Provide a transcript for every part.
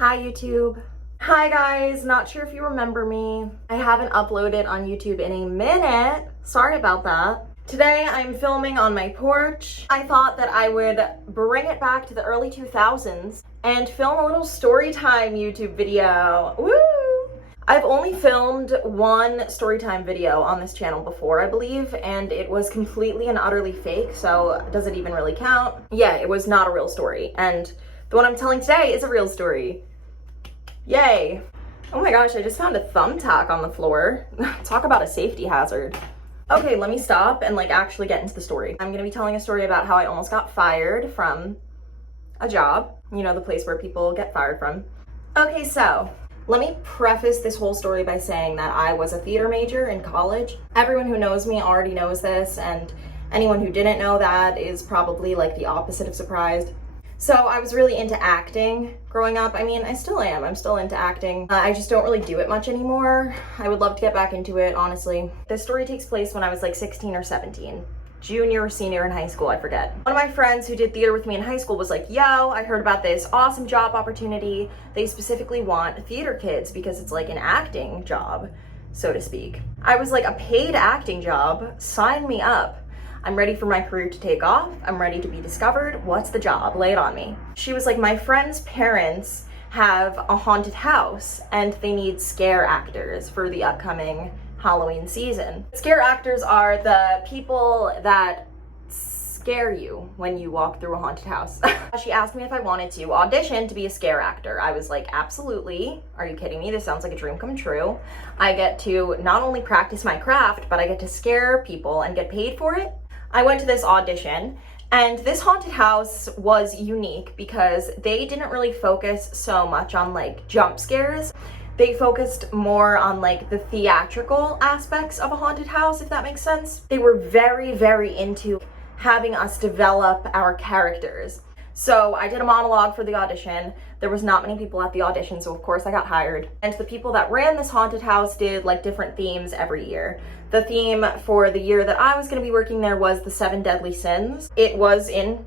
Hi YouTube. Hi guys, not sure if you remember me. I haven't uploaded on YouTube in a minute. Sorry about that. Today I'm filming on my porch. I thought that I would bring it back to the early 2000s and film a little story time YouTube video. Woo! I've only filmed one storytime video on this channel before, I believe, and it was completely and utterly fake, so does it even really count? Yeah, it was not a real story, and the one I'm telling today is a real story. Yay. Oh my gosh, I just found a thumbtack on the floor. Talk about a safety hazard. Okay, let me stop and actually get into the story. I'm gonna be telling a story about how I almost got fired from a job. You know, the place where people get fired from. Okay, so let me preface this whole story by saying that I was a theater major in college. Everyone who knows me already knows this, and anyone who didn't know that is probably the opposite of surprised. So I was really into acting growing up. I mean, I still am. I'm still into acting. I just don't really do it much anymore. I would love to get back into it, honestly. This story takes place when I was 16 or 17. Junior or senior in high school, I forget. One of my friends who did theater with me in high school was like, yo, I heard about this awesome job opportunity. They specifically want theater kids because it's an acting job, so to speak. I was like, a paid acting job? Sign me up. I'm ready for my career to take off. I'm ready to be discovered. What's the job? Lay it on me. She was like, my friend's parents have a haunted house and they need scare actors for the upcoming Halloween season. Scare actors are the people that scare you when you walk through a haunted house. She asked me if I wanted to audition to be a scare actor. I was like, absolutely. Are you kidding me? This sounds like a dream come true. I get to not only practice my craft, but I get to scare people and get paid for it. I went to this audition, and this haunted house was unique because they didn't really focus so much on jump scares. They focused more on the theatrical aspects of a haunted house, if that makes sense. They were very, very into having us develop our characters. So I did a monologue for the audition. There was not many people at the audition, so of course I got hired. And the people that ran this haunted house did different themes every year. The theme for the year that I was gonna be working there was the 7 deadly sins. It was in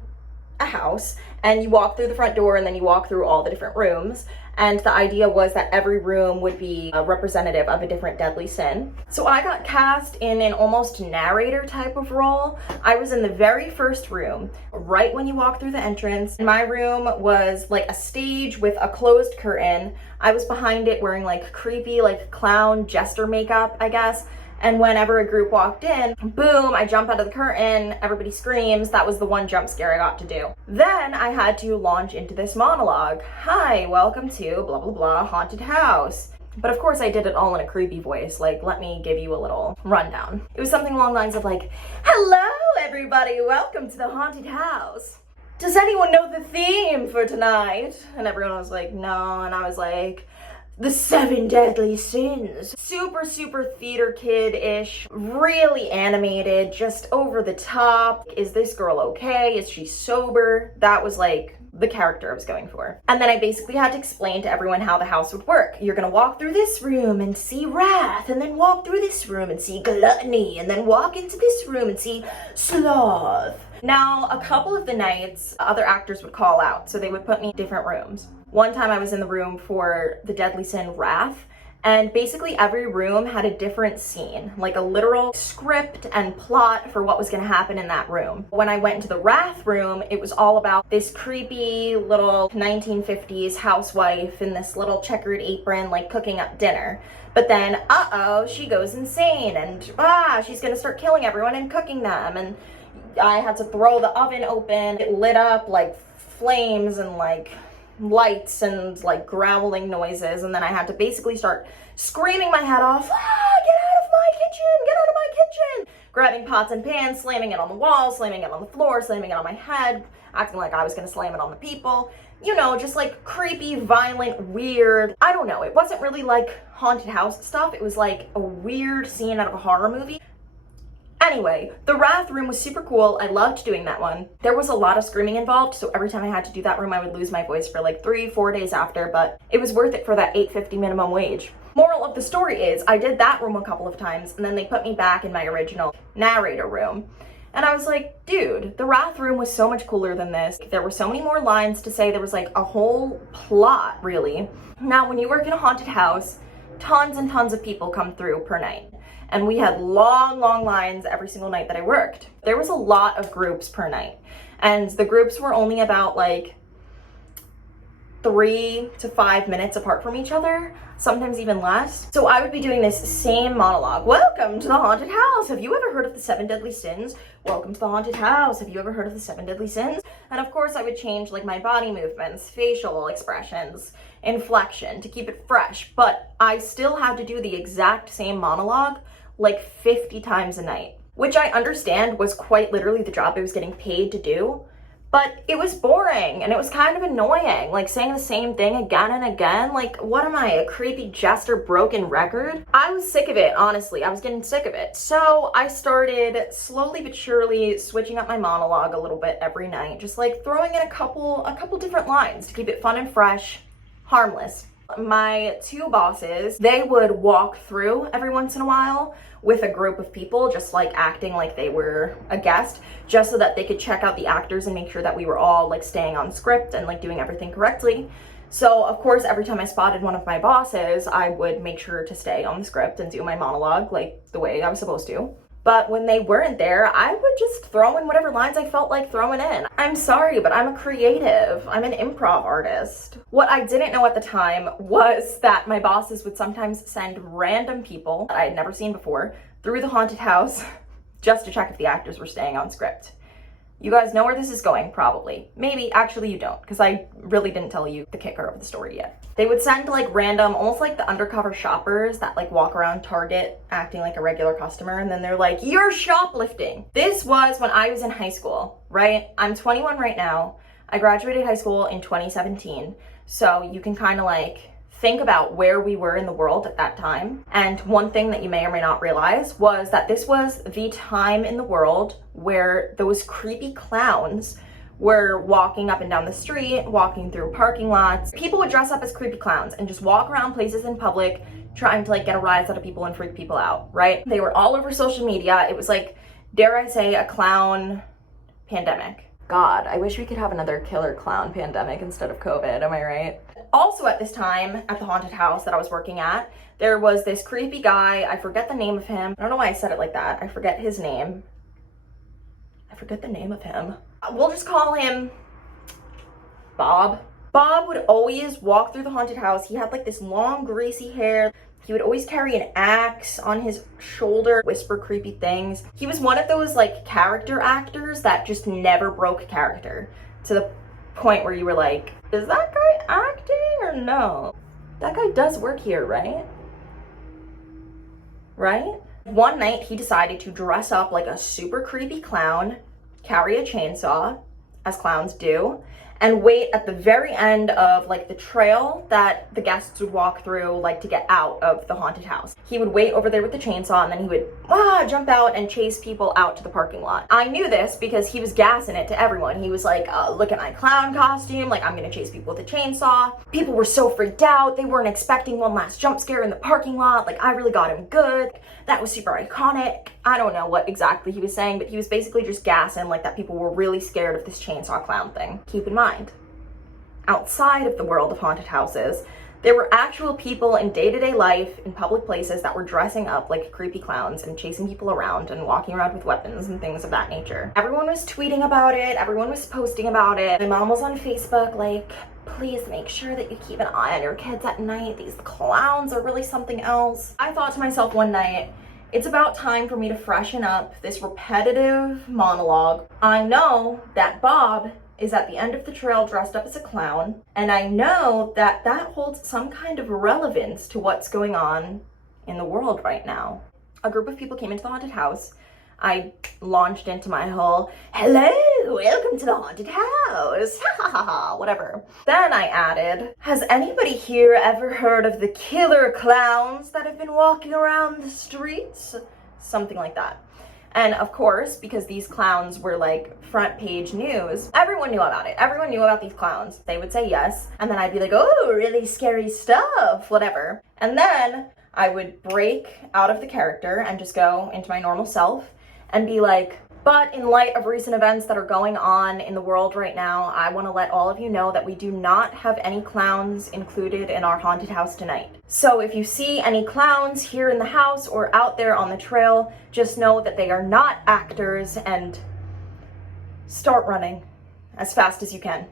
a house, and you walk through the front door and then you walk through all the different rooms. And the idea was that every room would be a representative of a different deadly sin. So I got cast in an almost narrator type of role. I was in the very first room, right when you walk through the entrance. My room was a stage with a closed curtain. I was behind it wearing creepy clown jester makeup, I guess. And whenever a group walked in, boom, I jump out of the curtain, everybody screams. That was the one jump scare I got to do. Then I had to launch into this monologue. Hi, welcome to blah, blah, blah, haunted house. But of course I did it all in a creepy voice. Let me give you a little rundown. It was something along the lines of hello everybody, welcome to the haunted house. Does anyone know the theme for tonight? And everyone was like, no, and I was like, the 7 deadly sins. Super, super theater kid-ish, really animated, just over the top. Is this girl okay? Is she sober? That was the character I was going for. And then I basically had to explain to everyone how the house would work. You're gonna walk through this room and see wrath, and then walk through this room and see gluttony, and then walk into this room and see sloth. Now, a couple of the nights, other actors would call out, so they would put me in different rooms. One time I was in the room for the deadly sin wrath, and basically every room had a different scene, a literal script and plot for what was gonna happen in that room. When I went into the wrath room, it was all about this creepy little 1950s housewife in this little checkered apron, cooking up dinner. But then, uh-oh, she goes insane, and she's gonna start killing everyone and cooking them, and I had to throw the oven open. It lit up flames and lights and growling noises, and then I had to basically start screaming my head off, get out of my kitchen, get out of my kitchen, grabbing pots and pans, slamming it on the wall, slamming it on the floor, slamming it on my head, acting like I was gonna slam it on the people, you know, just creepy, violent, weird. I don't know, it wasn't really haunted house stuff. It was a weird scene out of a horror movie. Anyway, the wrath room was super cool. I loved doing that one. There was a lot of screaming involved, so every time I had to do that room, I would lose my voice for 3-4 days after, but it was worth it for that $8.50 minimum wage. Moral of the story is, I did that room a couple of times, and then they put me back in my original narrator room. And I was like, dude, the Wrath Room was so much cooler than this. There were so many more lines to say. There was like a whole plot, really. Now, when you work in a haunted house, tons and tons of people come through per night. And we had long, long lines every single night that I worked. There was a lot of groups per night. And the groups were only about like 3 to 5 minutes apart from each other, sometimes even less. So I would be doing this same monologue. Welcome to the haunted house. Have you ever heard of the 7 deadly sins? Welcome to the haunted house. Have you ever heard of the 7 deadly sins? And of course I would change like my body movements, facial expressions, inflection to keep it fresh. But I still had to do the exact same monologue like 50 times a night, which I understand was quite literally the job I was getting paid to do. But it was boring and it was kind of annoying, like saying the same thing again and again. Like, what am I, a creepy jester broken record? I was sick of it, honestly. I was getting sick of it. So I started slowly but surely switching up my monologue a little bit every night, just like throwing in a couple different lines to keep it fun and fresh, harmless. My 2 bosses, they would walk through every once in a while with a group of people, just like acting like they were a guest, just so that they could check out the actors and make sure that we were all like staying on script and like doing everything correctly. So of course, every time I spotted one of my bosses, I would make sure to stay on the script and do my monologue like the way I was supposed to. But when they weren't there, I would just throw in whatever lines I felt like throwing in. I'm sorry, but I'm a creative. I'm an improv artist. What I didn't know at the time was that my bosses would sometimes send random people that I had never seen before through the haunted house just to check if the actors were staying on script. You guys know where this is going, probably. Maybe, actually you don't, because I really didn't tell you the kicker of the story yet. They would send like random, almost like the undercover shoppers that like walk around Target acting like a regular customer, and then they're like, you're shoplifting. This was when I was in high school, right? I'm 21 right now. I graduated high school in 2017. So you can kind of like think about where we were in the world at that time. And one thing that you may or may not realize was that this was the time in the world where those creepy clowns were walking up and down the street, walking through parking lots. People would dress up as creepy clowns and just walk around places in public trying to like get a rise out of people and freak people out, right? They were all over social media. It was like, dare I say, a clown pandemic. God, I wish we could have another killer clown pandemic instead of COVID, am I right? Also at this time, at the haunted house that I was working at, there was this creepy guy. I forget the name of him. I don't know why I said it like that. I forget his name. I forget the name of him. We'll just call him Bob. Bob would always walk through the haunted house. He had like this long, greasy hair. He would always carry an axe on his shoulder, whisper creepy things. He was one of those like character actors that just never broke character, to the point where you were like, is that guy acting or no? That guy does work here, right? Right? One night he decided to dress up like a super creepy clown, carry a chainsaw, as clowns do, and wait at the very end of like the trail that the guests would walk through like to get out of the haunted house. He would wait over there with the chainsaw and then he would jump out and chase people out to the parking lot. I knew this because he was gassing it to everyone. He was like, look at my clown costume, like I'm gonna chase people with a chainsaw. People were so freaked out. They weren't expecting one last jump scare in the parking lot. Like I really got him good. That was super iconic. I don't know what exactly he was saying, but he was basically just gassing like that people were really scared of this chainsaw clown thing. Keep in mind, outside of the world of haunted houses, there were actual people in day-to-day life in public places that were dressing up like creepy clowns and chasing people around and walking around with weapons and things of that nature. Everyone was tweeting about it. Everyone was posting about it. My mom was on Facebook like, please make sure that you keep an eye on your kids at night. These clowns are really something else. I thought to myself one night, it's about time for me to freshen up this repetitive monologue. I know that Bob is at the end of the trail dressed up as a clown, and I know that that holds some kind of relevance to what's going on in the world right now. A group of people came into the haunted house. I launched into my whole, hello, welcome to the haunted house, ha ha ha ha, whatever. Then I added, has anybody here ever heard of the killer clowns that have been walking around the streets? Something like that. And of course, because these clowns were like front page news, everyone knew about it. Everyone knew about these clowns. They would say yes. And then I'd be like, oh, really scary stuff, whatever. And then I would break out of the character and just go into my normal self and be like, But in light of recent events that are going on in the world right now, I want to let all of you know that we do not have any clowns included in our haunted house tonight. So if you see any clowns here in the house or out there on the trail, just know that they are not actors and start running as fast as you can.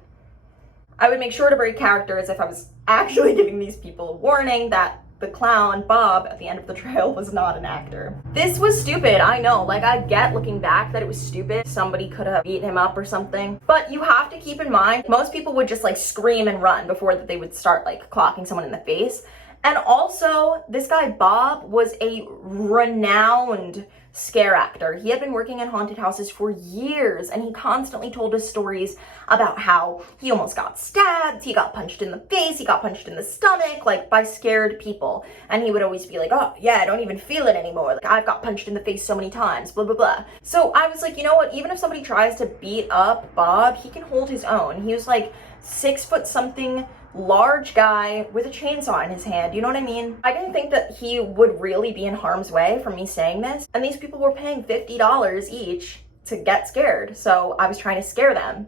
I would make sure to break character as if I was actually giving these people a warning that the clown, Bob, at the end of the trail was not an actor. This was stupid, I know. Like, I get looking back that it was stupid. Somebody could have beaten him up or something. But you have to keep in mind, most people would just like scream and run before that they would start like clocking someone in the face. And also, this guy Bob was a renowned scare actor. He had been working in haunted houses for years, and he constantly told us stories about how he almost got stabbed, he got punched in the face, he got punched in the stomach, like by scared people. And he would always be like, oh yeah, I don't even feel it anymore. Like, I've got punched in the face so many times, blah, blah, blah. So I was like, you know what? Even if somebody tries to beat up Bob, he can hold his own. He was like 6 foot something, large guy with a chainsaw in his hand, you know what I mean? I didn't think that he would really be in harm's way from me saying this, and these people were paying $50 each to get scared, so I was trying to scare them.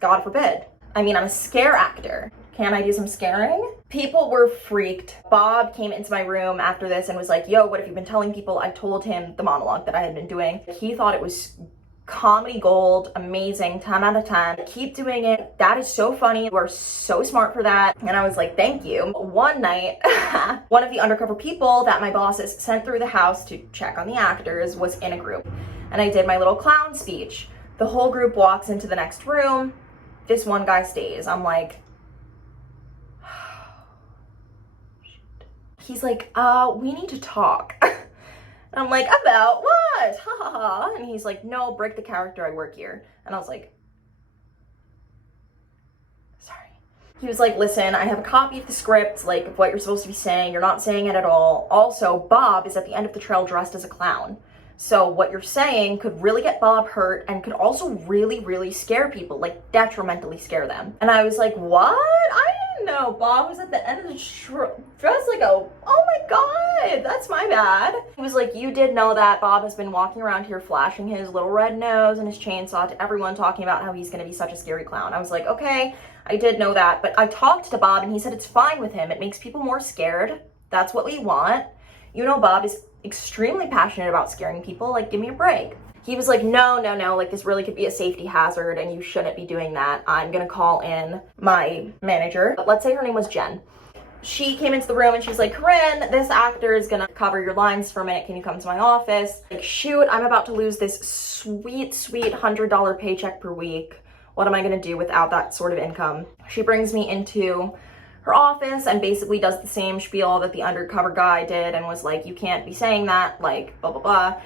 God forbid. I mean, I'm a scare actor. Can I do some scaring? People were freaked. Bob came into my room after this and was like, yo, what have you been telling people? I told him the monologue that I had been doing. He thought it was comedy gold, amazing, 10 out of 10. Keep doing it. That is so funny. You are so smart for that. And I was like, thank you. One night, one of the undercover people that my bosses sent through the house to check on the actors was in a group. And I did my little clown speech. The whole group walks into the next room. This one guy stays. I'm like, he's like, we need to talk. And I'm like, about what? Ha ha ha. And he's like, no, break the character, I work here. And I was like, sorry. He was like, listen, I have a copy of the script, like of what you're supposed to be saying. You're not saying it at all. Also, Bob is at the end of the trail dressed as a clown. So what you're saying could really get Bob hurt and could also really, really scare people, like detrimentally scare them. And I was like, what? I didn't know Bob was at the end of the trail dressed like a, oh my God, that's my bad. He was like, you did know that Bob has been walking around here flashing his little red nose and his chainsaw to everyone, talking about how he's gonna be such a scary clown. I was like, okay, I did know that, but I talked to Bob and he said it's fine with him. It makes people more scared. That's what we want. You know, Bob is extremely passionate about scaring people. Like, give me a break. He was like, no, like this really could be a safety hazard and you shouldn't be doing that. I'm gonna call in my manager. Let's say her name was Jen. She came into the room and she was like, Corinne, this actor is gonna cover your lines for a minute. Can you come to my office? Like, shoot, I'm about to lose this sweet, sweet $100 paycheck per week. What am I gonna do without that sort of income? She brings me into her office and basically does the same spiel that the undercover guy did and was like, you can't be saying that, like, blah, blah, blah.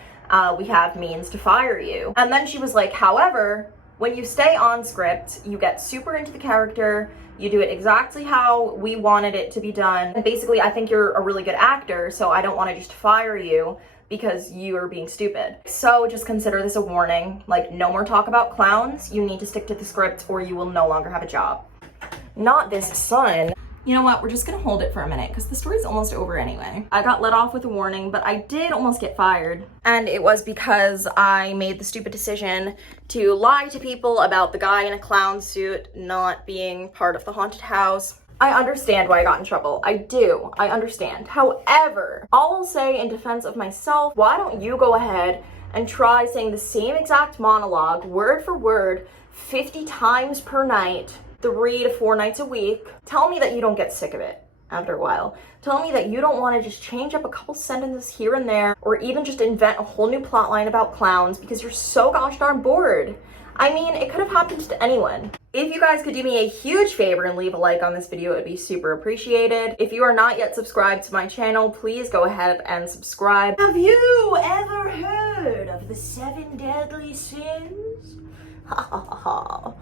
We have means to fire you. And then she was like, however, when you stay on script, you get super into the character, you do it exactly how we wanted it to be done. And basically, I think you're a really good actor, so I don't want to just fire you because you are being stupid. So just consider this a warning. Like, no more talk about clowns. You need to stick to the script or you will no longer have a job. Not this son. You know what, we're just gonna hold it for a minute because the story's almost over anyway. I got let off with a warning, but I did almost get fired. And it was because I made the stupid decision to lie to people about the guy in a clown suit not being part of the haunted house. I understand why I got in trouble. I do, I understand. However, all I'll say in defense of myself, why don't you go ahead and try saying the same exact monologue, word for word, 50 times per night, 3 to 4 nights a week. Tell me that you don't get sick of it after a while. Tell me that you don't want to just change up a couple sentences here and there, or even just invent a whole new plot line about clowns because you're so gosh darn bored. I mean, it could have happened to anyone. If you guys could do me a huge favor and leave a like on this video, it would be super appreciated. If you are not yet subscribed to my channel, please go ahead and subscribe. Have you ever heard of the 7 deadly sins? Ha ha ha ha.